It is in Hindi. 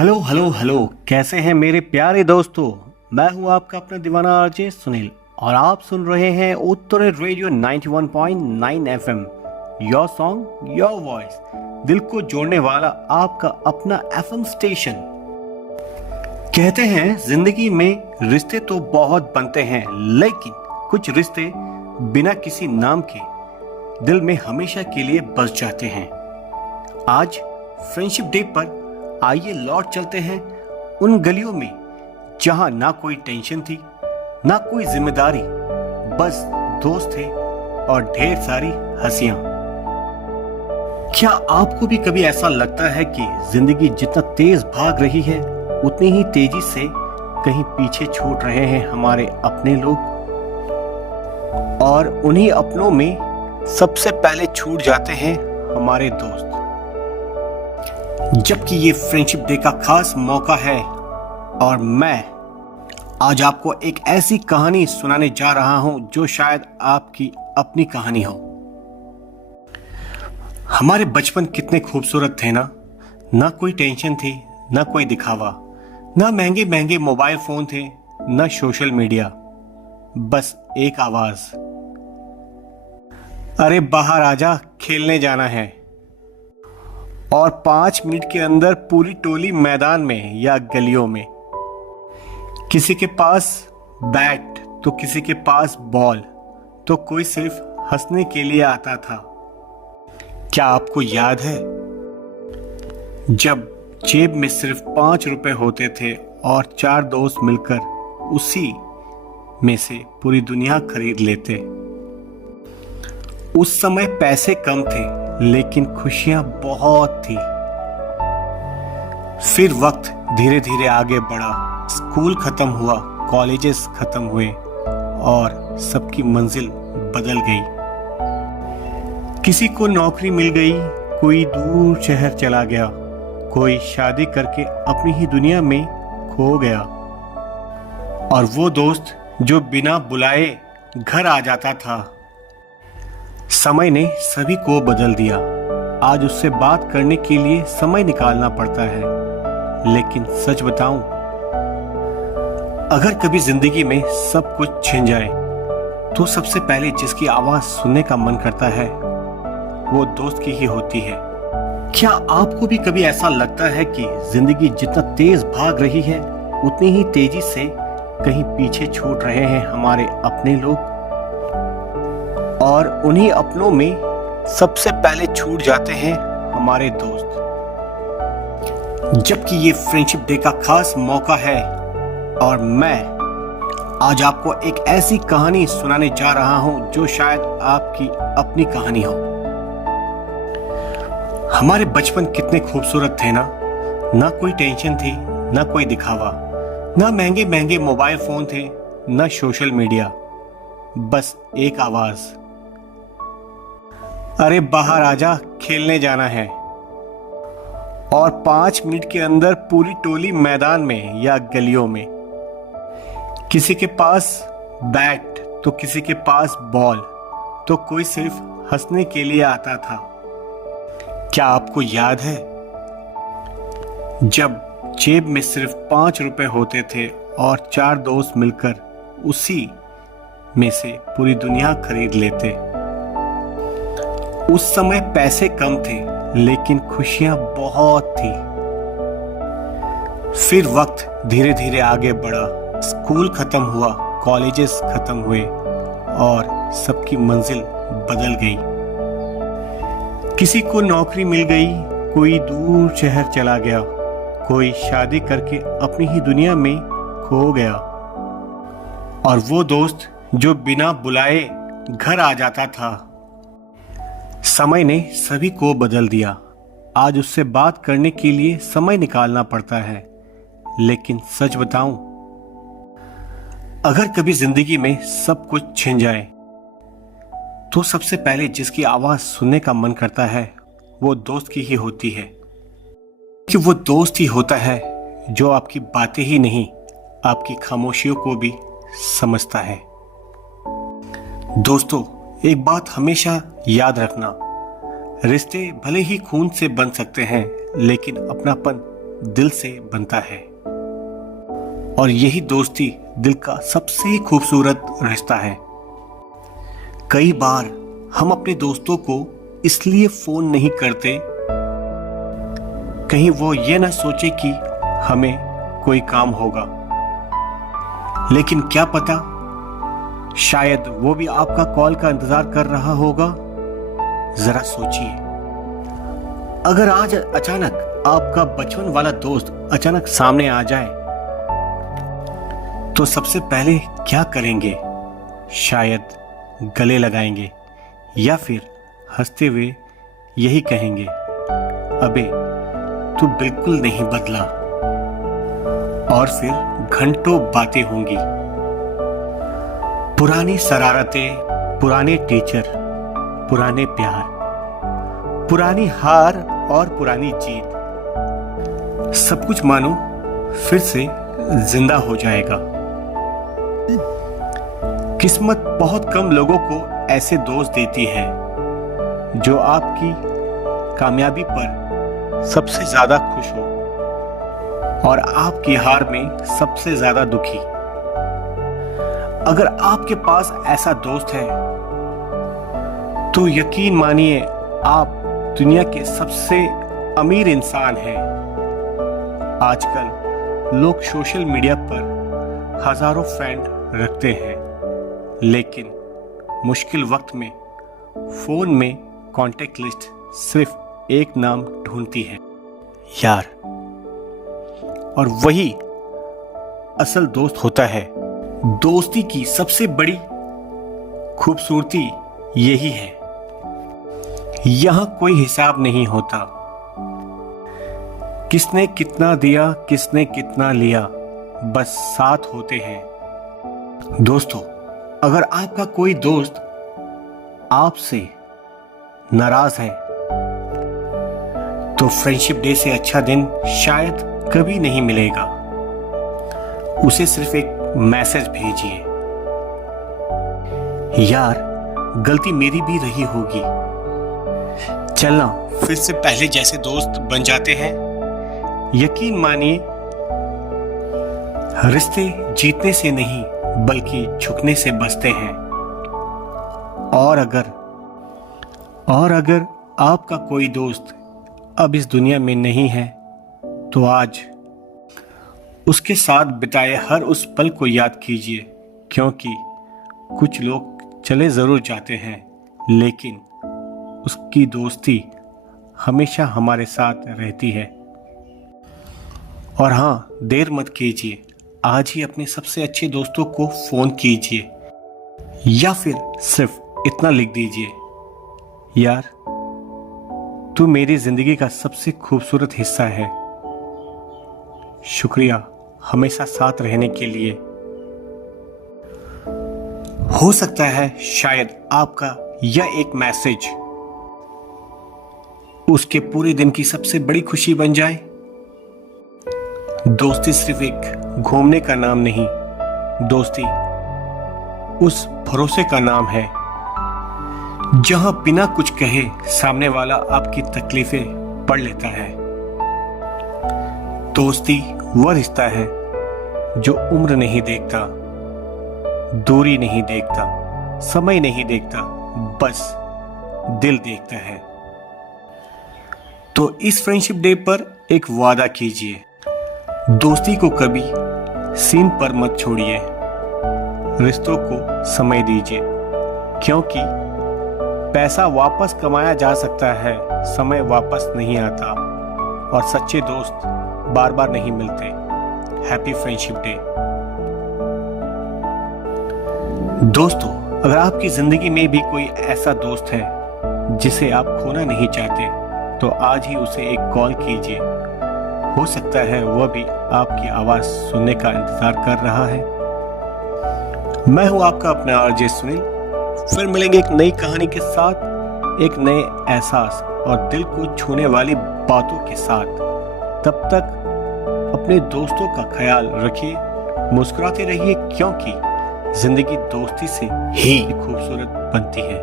हेलो हेलो हेलो, कैसे हैं मेरे प्यारे दोस्तों। मैं हूं आपका अपना दीवाना आरजे सुनील और आप सुन रहे हैं Uttar radio 91.9 FM. Your song your voice, दिल को जोड़ने वाला आपका अपना एफएम स्टेशन। कहते हैं जिंदगी में रिश्ते तो बहुत बनते हैं, लेकिन कुछ रिश्ते बिना किसी नाम के दिल में हमेशा के लिए बस जाते हैं। आज फ्रेंडशिप डे पर आइए लौट चलते हैं उन गलियों में जहां ना कोई टेंशन थी, ना कोई जिम्मेदारी, बस दोस्त थे और ढेर सारी हंसियां। क्या आपको भी कभी ऐसा लगता है कि जिंदगी जितना तेज भाग रही है उतनी ही तेजी से कहीं पीछे छूट रहे हैं हमारे अपने लोग, और उन्हीं अपनों में सबसे पहले छूट जाते हैं हमारे दोस्त। जबकि ये फ्रेंडशिप डे का खास मौका है और मैं आज आपको एक ऐसी कहानी सुनाने जा रहा हूं जो शायद आपकी अपनी कहानी हो। हमारे बचपन कितने खूबसूरत थे ना कोई टेंशन थी, ना कोई दिखावा, ना महंगे महंगे मोबाइल फोन थे, ना सोशल मीडिया, बस एक आवाज, अरे बाहर आजा खेलने जाना है। और 5 मिनट के अंदर पूरी टोली मैदान में या गलियों में। किसी के पास बैट तो किसी के पास बॉल, तो कोई सिर्फ हंसने के लिए आता था। क्या आपको याद है जब जेब में सिर्फ 5 रुपए होते थे और 4 दोस्त मिलकर उसी में से पूरी दुनिया खरीद लेते। उस समय पैसे कम थे लेकिन खुशियां बहुत थी। फिर वक्त धीरे धीरे आगे बढ़ा, स्कूल खत्म हुआ, कॉलेजेस खत्म हुए और सबकी मंजिल बदल गई। किसी को नौकरी मिल गई, कोई दूर शहर चला गया, कोई शादी करके अपनी ही दुनिया में खो गया। और वो दोस्त जो बिना बुलाए घर आ जाता था, समय ने सभी को बदल दिया। आज उससे बात करने के लिए समय निकालना पड़ता है। लेकिन सच बताऊं, अगर कभी जिंदगी में सब कुछ छिन जाए तो सबसे पहले जिसकी आवाज सुनने का मन करता है वो दोस्त की ही होती है। क्या आपको भी कभी ऐसा लगता है कि जिंदगी जितना तेज भाग रही है उतनी ही तेजी से कहीं पीछे छूट रहे हैं हमारे अपने लोग, और उन्हीं अपनों में सबसे पहले छूट जाते हैं हमारे दोस्त। जबकि ये फ्रेंडशिप डे का खास मौका है और मैं आज आपको एक ऐसी कहानी सुनाने जा रहा हूं जो शायद आपकी अपनी कहानी हो। हमारे बचपन कितने खूबसूरत थे ना कोई टेंशन थी, ना कोई दिखावा, ना महंगे महंगे मोबाइल फोन थे, ना सोशल मीडिया, बस एक आवाज, अरे बाहर आजा खेलने जाना है। और 5 मिनट के अंदर पूरी टोली मैदान में या गलियों में। किसी के पास बैट तो किसी के पास बॉल, तो कोई सिर्फ हंसने के लिए आता था। क्या आपको याद है जब जेब में सिर्फ 5 रुपए होते थे और 4 दोस्त मिलकर उसी में से पूरी दुनिया खरीद लेते। उस समय पैसे कम थे लेकिन खुशियां बहुत थी। फिर वक्त धीरे धीरे आगे बढ़ा, स्कूल खत्म हुआ, कॉलेजेस खत्म हुए और सबकी मंजिल बदल गई। किसी को नौकरी मिल गई, कोई दूर शहर चला गया, कोई शादी करके अपनी ही दुनिया में खो गया। और वो दोस्त जो बिना बुलाए घर आ जाता था, समय ने सभी को बदल दिया। आज उससे बात करने के लिए समय निकालना पड़ता है। लेकिन सच बताऊं, अगर कभी जिंदगी में सब कुछ छिन जाए तो सबसे पहले जिसकी आवाज सुनने का मन करता है वो दोस्त की ही होती है। कि वो दोस्त ही होता है जो आपकी बातें ही नहीं, आपकी खामोशियों को भी समझता है। दोस्तों, एक बात हमेशा याद रखना, रिश्ते भले ही खून से बन सकते हैं लेकिन अपनापन दिल से बनता है और यही दोस्ती दिल का सबसे खूबसूरत रिश्ता है। कई बार हम अपने दोस्तों को इसलिए फोन नहीं करते कहीं वो ये ना सोचे कि हमें कोई काम होगा, लेकिन क्या पता शायद वो भी आपका कॉल का इंतजार कर रहा होगा। जरा सोचिए, अगर आज अचानक आपका बचपन वाला दोस्त अचानक सामने आ जाए तो सबसे पहले क्या करेंगे? शायद गले लगाएंगे या फिर हंसते हुए यही कहेंगे, अबे तू बिल्कुल नहीं बदला। और फिर घंटों बातें होंगी, पुरानी शरारतें, पुराने टीचर, पुराने प्यार, पुरानी हार और पुरानी जीत, सब कुछ मानो फिर से जिंदा हो जाएगा। किस्मत बहुत कम लोगों को ऐसे दोस्त देती है जो आपकी कामयाबी पर सबसे ज्यादा खुश हो और आपकी हार में सबसे ज्यादा दुखी। अगर आपके पास ऐसा दोस्त है तो यकीन मानिए आप दुनिया के सबसे अमीर इंसान हैं। आजकल लोग सोशल मीडिया पर हजारों फ्रेंड रखते हैं, लेकिन मुश्किल वक्त में फोन में कांटेक्ट लिस्ट सिर्फ एक नाम ढूंढती है, यार। और वही असल दोस्त होता है। दोस्ती की सबसे बड़ी खूबसूरती यही है, यहां कोई हिसाब नहीं होता, किसने कितना दिया, किसने कितना लिया, बस साथ होते हैं। दोस्तों, अगर आपका कोई दोस्त आपसे नाराज है तो फ्रेंडशिप डे से अच्छा दिन शायद कभी नहीं मिलेगा। उसे सिर्फ एक मैसेज भेजिए, यार गलती मेरी भी रही होगी, चलना फिर से पहले जैसे दोस्त बन जाते हैं। यकीन मानिए रिश्ते जीतने से नहीं बल्कि झुकने से बचते हैं। और अगर आपका कोई दोस्त अब इस दुनिया में नहीं है तो आज उसके साथ बिताए हर उस पल को याद कीजिए, क्योंकि कुछ लोग चले जरूर जाते हैं लेकिन उसकी दोस्ती हमेशा हमारे साथ रहती है। और हाँ, देर मत कीजिए, आज ही अपने सबसे अच्छे दोस्तों को फोन कीजिए या फिर सिर्फ इतना लिख दीजिए, यार तू मेरी जिंदगी का सबसे खूबसूरत हिस्सा है, शुक्रिया हमेशा साथ रहने के लिए। हो सकता है शायद आपका यह एक मैसेज उसके पूरे दिन की सबसे बड़ी खुशी बन जाए। दोस्ती सिर्फ एक घूमने का नाम नहीं, दोस्ती उस भरोसे का नाम है जहां बिना कुछ कहे सामने वाला आपकी तकलीफें पढ़ लेता है। दोस्ती वह रिश्ता है जो उम्र नहीं देखता, दूरी नहीं देखता, समय नहीं देखता, बस दिल देखता है। तो इस फ्रेंडशिप डे पर एक वादा कीजिए, दोस्ती को कभी सीन पर मत छोड़िए, रिश्तों को समय दीजिए, क्योंकि पैसा वापस कमाया जा सकता है, समय वापस नहीं आता और सच्चे दोस्त बार बार नहीं मिलते। Happy friendship day. दोस्तों, अगर आपकी जिंदगी में भी कोई ऐसा दोस्त है जिसे आप खोना नहीं चाहते तो आज ही उसे एक कॉल कीजिए, हो सकता है वह भी आपकी आवाज सुनने का इंतजार कर रहा है। मैं हूं आपका अपना आरजे सुनील, फिर मिलेंगे एक नई कहानी के साथ, एक नए एहसास और दिल को छूने वाली बातों के साथ। तब तक अपने दोस्तों का ख्याल रखिए, मुस्कुराते रहिए, क्योंकि जिंदगी दोस्ती से ही खूबसूरत बनती है।